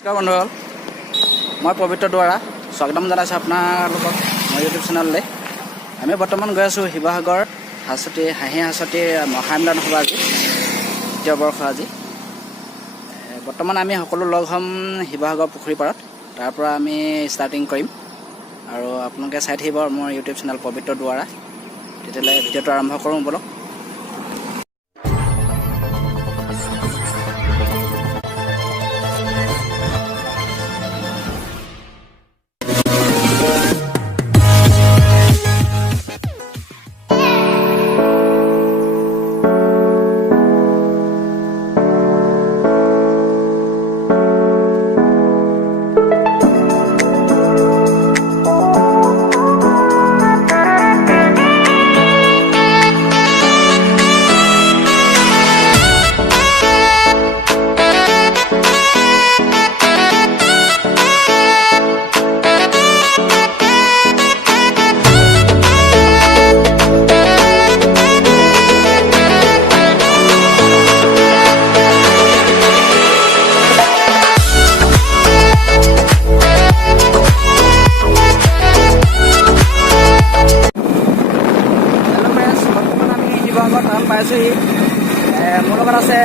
নমস্কাৰ বন্ধুসকল, মই পবিত্ৰ দুৱাৰা স্বাগতম জনাইছোঁ আপোনালোকক মোৰ ইউটিউব চেনেললৈ। আমি বৰ্তমান গৈ আছোঁ শিৱসাগৰ হাঁহি হাঁচতিৰ মহামিলন সভা আজি দ্বিতীয় বৰ্ষ আজি। বৰ্তমান আমি সকলো লগ হ'ম শিৱসাগৰ পুখুৰী পাৰত, তাৰ পৰা আমি ষ্টাৰ্টিং কৰিম আৰু আপোনালোকে চাই থাকিব মোৰ ইউটিউব চেনেল পবিত্ৰ দুৱাৰা। তেতিয়াহ'লে ভিডিঅ'টো আৰম্ভ কৰোঁ বলক। পাইছোঁহি। মোৰ লগত আছে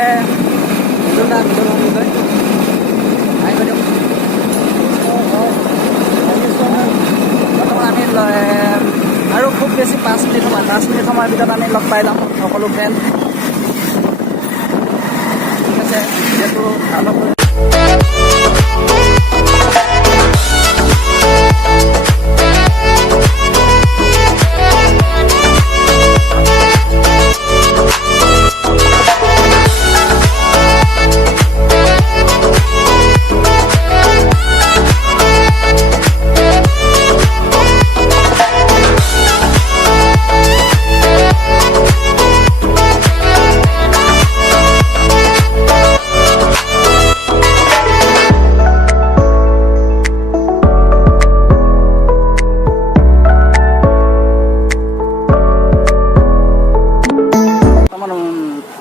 বৰ্তমান আমি আৰু খুব বেছি 5 মিনিট সময়ৰ ভিতৰত আমি লগ পাই যাম সকলো ফ্ৰেণ্ড। ঠিক আছে, যিহেতু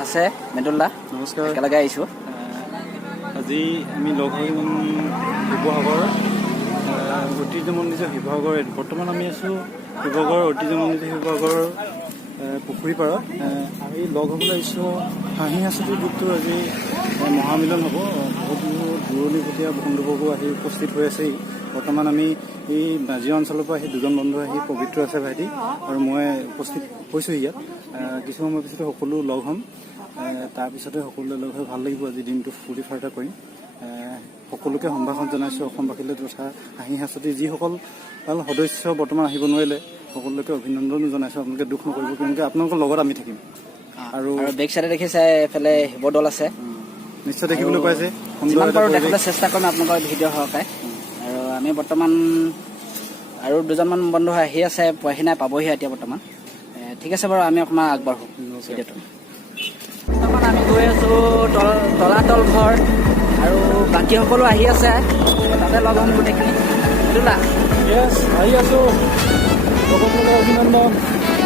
আছে মেদুল্লা। নমস্কাৰ, একেলগে আহিছোঁ। আজি আমি লগ হৈ শিৱসাগৰ ঐতিহ্যমণ্ডিত শিৱসাগৰ। বৰ্তমান আমি আছোঁ শিৱসাগৰ ঐতিহ্যমণ্ডিত শিৱসাগৰ পুখুৰী পাৰত। আমি লগ হ'বলৈ আহিছোঁ হাঁহি হাঁচতিৰ গ্ৰুপটোৰ আজি মহামিলন হ'ব। বহুত দূৰণিবতীয়া বন্ধুবৰ্গো আহি উপস্থিত হৈ আছেহি। বৰ্তমান আমি এই নাজিৰা অঞ্চলৰ পৰা আহি দুজন বন্ধু আহি পবিত্ৰ আছে ভাইটি আৰু মই উপস্থিত হৈছোঁ ইয়াত। কিছু সময়ৰ পিছতে সকলো লগ হ'ম। তাৰপিছতে সকলোৱে লগ হৈ ভাল লাগিব। আজি দিনটো ফূৰ্তি ফাৰ্তা কৰিম। সকলোকে সম্ভাষণ জনাইছোঁ অসমবাসীলৈ তথা হাঁহি হাঁচতি যিসকল সদস্য বৰ্তমান আহিব নোৱাৰিলে সকলোকে অভিনন্দনো জনাইছোঁ। আপোনালোকে দুখ নকৰিব, কিয়নো আপোনালোকৰ লগত আমি থাকিম। আৰু বেক চাইডে দেখিছে এইফালে শিৱদৌল আছে, নিশ্চয় দেখিবলৈ পাইছে। যিমান পাৰোঁ দেখাবলৈ চেষ্টা কৰিম আপোনালোকৰ ভিডিঅ' সহকাৰে। আৰু আমি বৰ্তমান আৰু দুজনমান বন্ধু আহি আছে, পোৱাহি নাই, পাবহি এতিয়া বৰ্তমান। ঠিক আছে বাৰু, আমি অকণমান আগবাঢ়োঁ ভিডিঅ'টো। বৰ্তমান আমি গৈ আছোঁ তলাতল ঘৰ আৰু বাকী সকলো আহি আছে, তাতে লগ হ'ম গোটেইখিনি। বুজিলা? আহি আছোঁ, সকলোকে অভিনন্দন।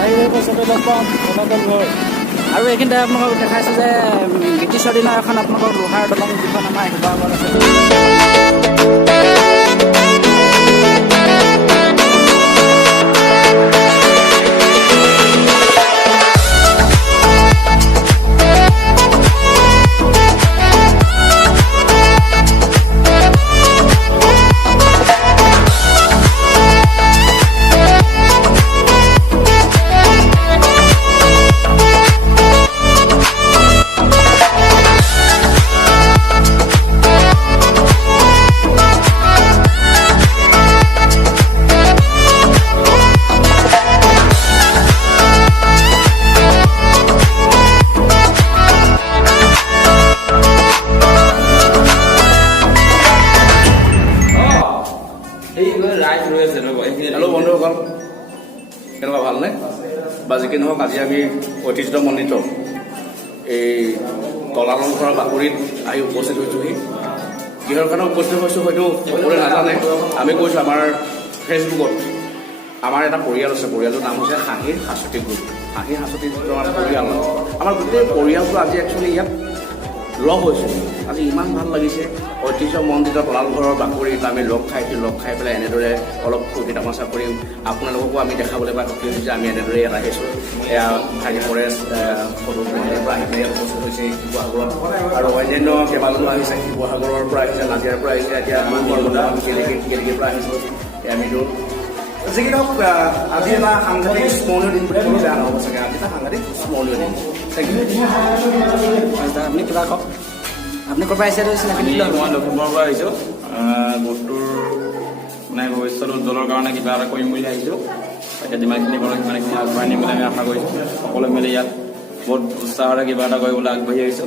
আহি চবে লগ পাম তলাতল ঘৰ। আৰু এইখিনিতে আপোনালোকক দেখাইছোঁ যে ব্ৰিটিছৰ দিনৰ এখন আপোনালোকৰ লোহাৰ দলং যিখন আমাৰ শিৱসাগৰত আছে। হেল্ল' বন্ধুসকল, কেনেকুৱা ভালনে? বা যিকি নহওক, আজি আমি ঐতিহ্যমণ্ডিত এই তলাতল ঘৰৰ বাকৰিত আহি উপস্থিত হৈছোঁহি। কিহৰ কাৰণে উপস্থিত হৈছোঁ হয়তো সকলোৱে নাজানে। আমি কৈছোঁ আমাৰ ফেচবুকত আমাৰ এটা পৰিয়াল আছে, পৰিয়ালটোৰ নাম হৈছে হাঁহি হাঁচতি গ্ৰুপ। হাঁহি হাঁচতি যিটো আমাৰ পৰিয়াল, আমাৰ গোটেই পৰিয়ালটো আজি একচুৱেলি ইয়াত লগ হৈছোঁ আজি ইমান ভাল লাগিছে ঐতিহ্যমণ্ডিত তলাল ঘৰৰ বাকৰিত আমি লগ খাই পেলাই এনেদৰে অলপ ফূৰ্তি তামাচা কৰিম আপোনালোককো আমি দেখাবলৈ পাই সুখী হৈছোঁ যে আমি এনেদৰে ইয়াত আহিছোঁ এয়া ভাগি পৰেশ ফটোগ্ৰাফীৰ পৰা আহি উপস্থিত হৈছে শিৱসাগৰত আৰু অন্যান্য কেইবাজনো আহিছে শিৱসাগৰৰ পৰা আহিছে নাজিৰাৰ পৰা আহিছে এতিয়া আমাৰ কেলেকীৰ পৰা আহিছোঁ এয়া মৃদুল যিকি নহওক আজি এটা সাংঘাতিক স্মৰণীয় দিন বুলি ক'লেও বেয়া নহ'ব চাগে আজি এটা সাংঘাতিক স্মৰণীয় দিন থেংক ইউ আপুনি কিবা কওক আপুনি ক'ৰ পৰা আহিছে চিনাকি দিলে মই লখিমপুৰৰ পৰা আহিছোঁ গোটটোৰ মানে ভৱিষ্যত উজ্জ্বলৰ কাৰণে কিবা এটা কৰিম বুলি আহিছোঁ তাকে যিমানখিনি পাৰোঁ সিমানখিনি আগবঢ়াই নিম বুলি আমি আশা কৰিছোঁ সকলোৱে মিলি ইয়াত বহুত উৎসাহেৰে কিবা এটা কৰিবলৈ আগবাঢ়ি আহিছোঁ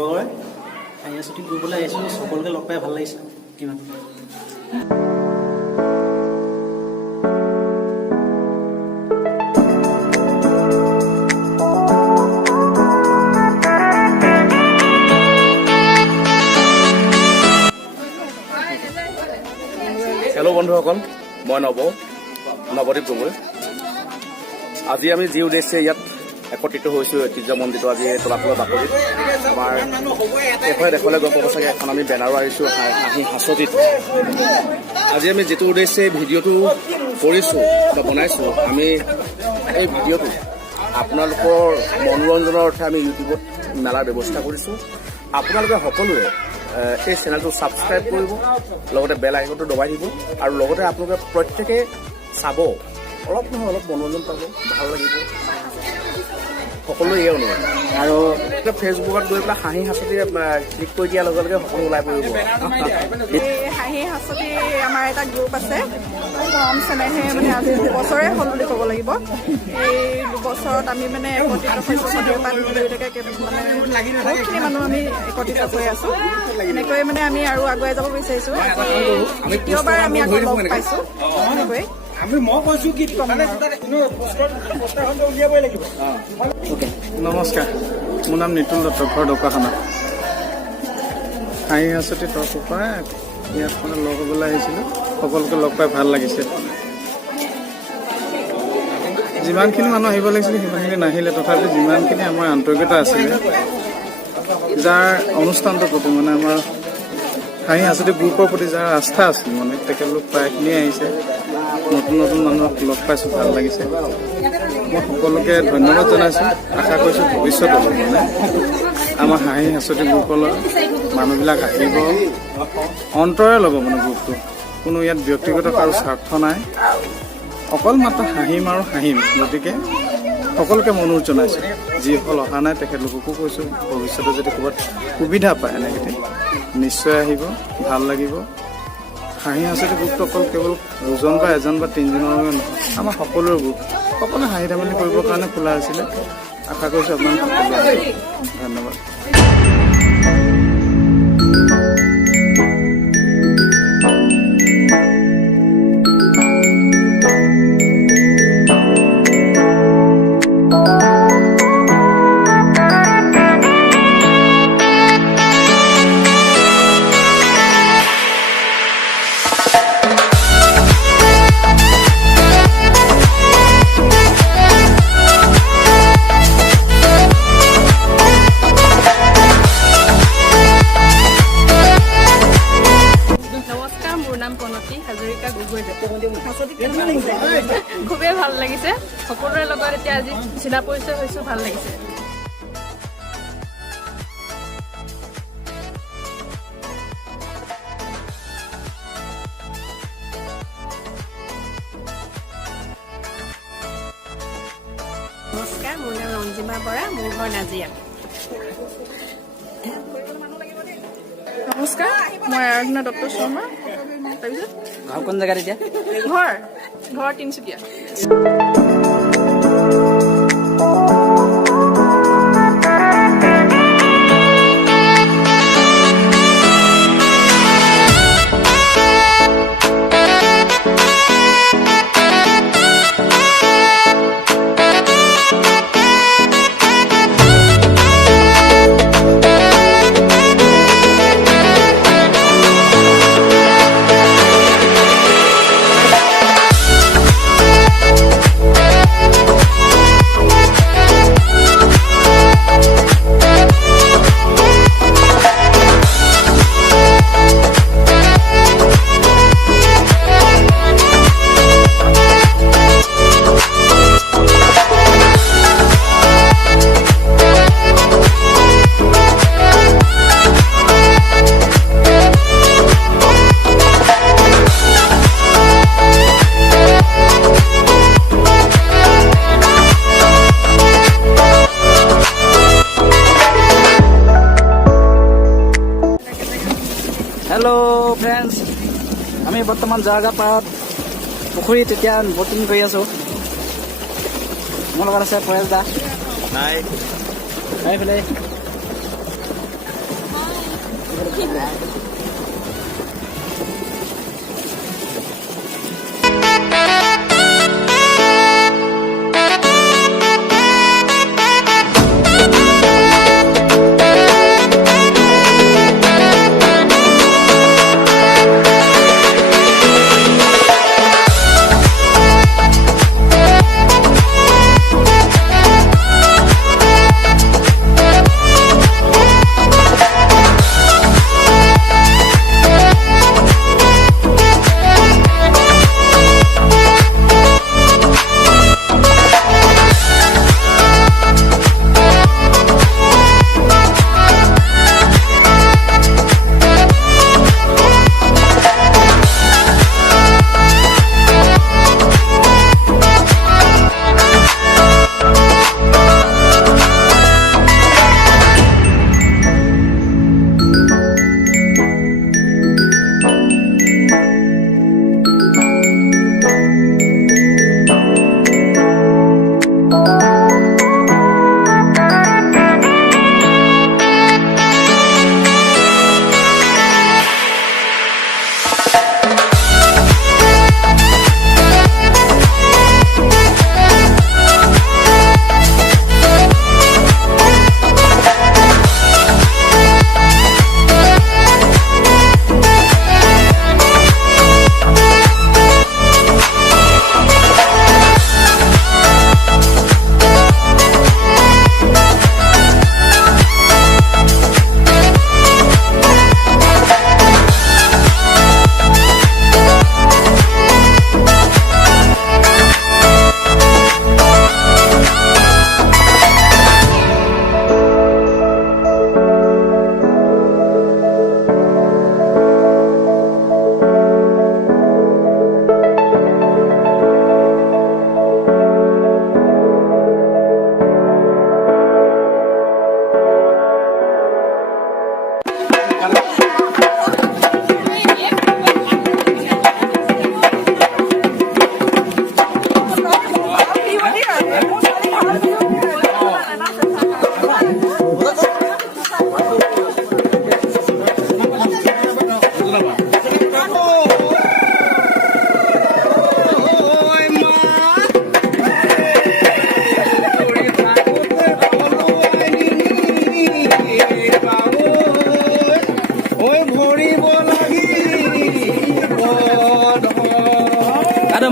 শিৱসাগৰ হাঁহিয়া শ্বুটিং কৰিবলৈ আহিছোঁ সকলোকে লগ পাই ভাল লাগিছে কিমান হেল্ল' বন্ধুসকল মই নৱদ্বীপ গগৈ আজি আমি যি উদ্দেশ্যে ইয়াত একত্ৰিত হৈছোঁ ঐতিহ্যমণ্ডিত আজি তলাতলৰ বাকৰিত আমাৰ দেশলৈ গৈ পাব চাগে এখন আমি বেনাৰো আহিছোঁ হাঁহি হাঁচতিত আজি আমি যিটো উদ্দেশ্যে ভিডিঅ'টো কৰিছোঁ বা বনাইছোঁ আমি এই ভিডিঅ'টো আপোনালোকৰ মনোৰঞ্জনৰ অৰ্থে আমি ইউটিউবত মেলাৰ ব্যৱস্থা কৰিছোঁ আপোনালোকে সকলোৱে এই চেনেলটো ছাবস্ক্ৰাইব কৰিব লগতে বেল আইকনটো দবাই দিব আৰু লগতে আপোনালোকে প্ৰত্যেকে চাব অলপ নহয় অলপ মনোৰঞ্জন পাব ভাল লাগিব সকলোৱে এই অনুৰোধ আৰু এতিয়া ফেচবুকত গৈ পেলাই হাঁহি হাঁচতি ক্লিক কৰি দিয়াৰ লগে লগে সকলো ওলাই পৰিব হাঁহি হাঁচতি আমাৰ এটা গ্ৰুপ আছে কম চেনেহে মানে আজি 2 বছৰে হ'ল বুলি ক'ব লাগিব এই 2 বছৰত আমি মানে একত্ৰিত হৈছোঁ সন্ধিয়াৰ দুয়োটাকে মানে বহুতখিনি মানুহ আমি একত্ৰিত হৈ আছোঁ এনেকৈ মানে আমি আৰু আগুৱাই যাব বিচাৰিছোঁ দ্বিতীয়বাৰ আমি আকৌ লগ পাইছোঁ এনেকৈ নমস্কাৰ মোৰ নাম নিতুল দত্ত ঘৰ ঢকুৱাখানা হাঁহি হাঁচতি তৰফৰ পৰা ইয়াত মানে লগ হ'বলৈ আহিছিলোঁ সকলোকে লগ পাই ভাল লাগিছে যিমানখিনি মানুহ আহিব লাগিছিলে সিমানখিনি নাহিলে তথাপি যিমানখিনি আমাৰ আন্তৰিকতা আছিলে যাৰ অনুষ্ঠানটোৰ প্ৰতি মানে আমাৰ হাঁহি হাঁচতি গ্ৰুপৰ প্ৰতি যাৰ আস্থা আছিল মানে তেখেতলোক প্ৰায়খিনিয়ে আহিছে নতুন মানুহক লগ পাইছোঁ ভাল লাগিছে মই সকলোকে ধন্যবাদ জনাইছোঁ আশা কৰিছোঁ ভৱিষ্যতত মানে আমাৰ হাঁহি হাঁচতি গ্ৰুপলৈ মানুহবিলাক আহিব অন্তৰে ল'ব মানে গ্ৰুপটো কোনো ইয়াত ব্যক্তিগত কাৰো স্বাৰ্থ নাই অকল মাত্ৰ হাঁহিম আৰু হাঁহিম গতিকে সকলোকে অনুৰোধ জনাইছোঁ যিসকল অহা নাই তেখেতলোককো কৈছোঁ ভৱিষ্যতে যদি ক'ৰবাত সুবিধা পায় এনেকৈ নিশ্চয় আহিব ভাল লাগিব হাঁহি হাঁচতি গ্ৰুপটো অকল কেৱল 2জন বা 1জন বা 3জনৰ নহয় আমাৰ সকলোৰে গ্ৰুপ সকলোৱে হাঁহি ধেমালি কৰিবৰ কাৰণে খোলা হৈছিলে আশা কৰিছোঁ আপোনালোক সকলোৱে ধন্যবাদ খুবেই ভাল লাগিছে সকলোৰে লগত এতিয়া আজি চিনা পৰিচয় হৈছোঁ ভাল লাগিছে নমস্কাৰ মোৰ নাম ৰঞ্জিমা বৰা মোৰ ঘৰ নাজিৰা নমস্কাৰ মই আৰাধনা দত্ত শৰ্মা তাৰপিছত ঘৰ কোন জেগাত এতিয়া ঘৰ তিনিচুকীয়া বৰ্তমান জয়গাঁও পাৰত পুখুৰীত এতিয়া বটিং কৰি আছোঁ। মোৰ লগত আছে পৰেশ দা। নাই এইফালে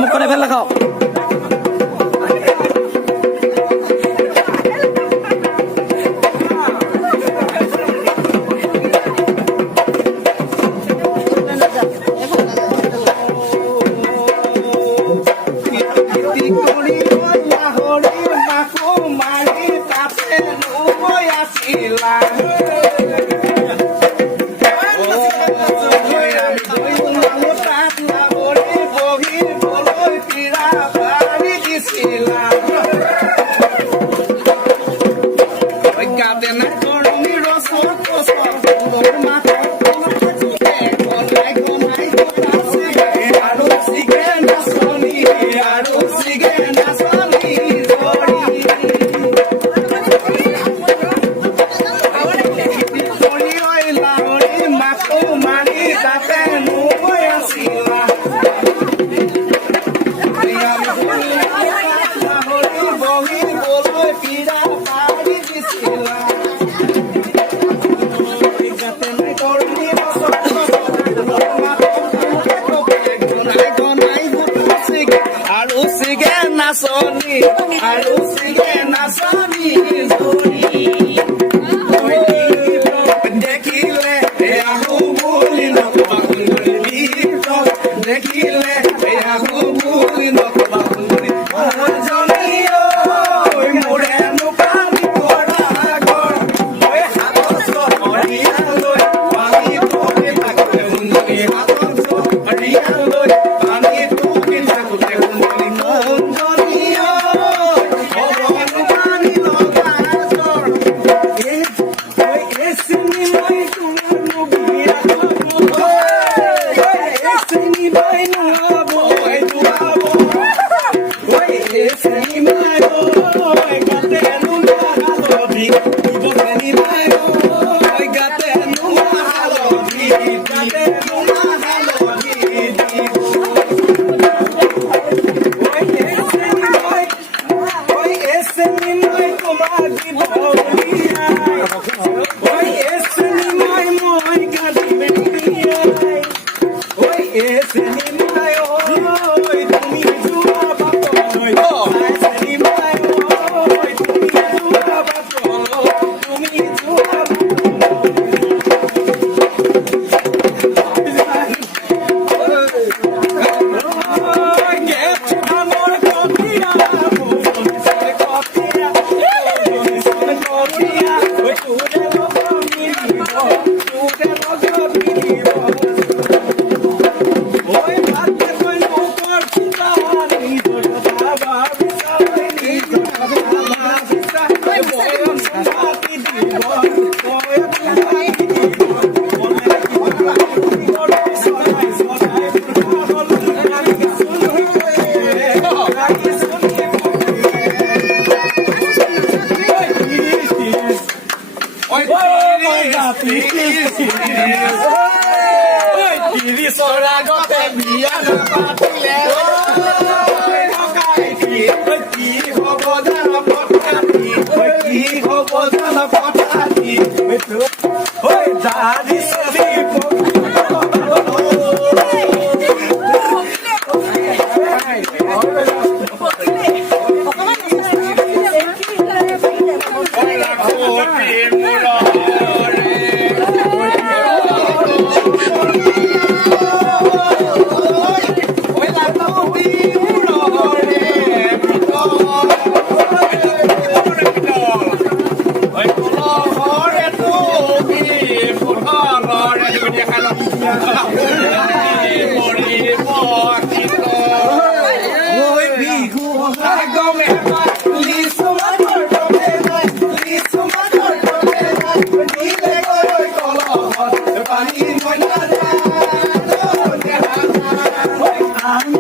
মুখখন এফালে দেখাওক। I'm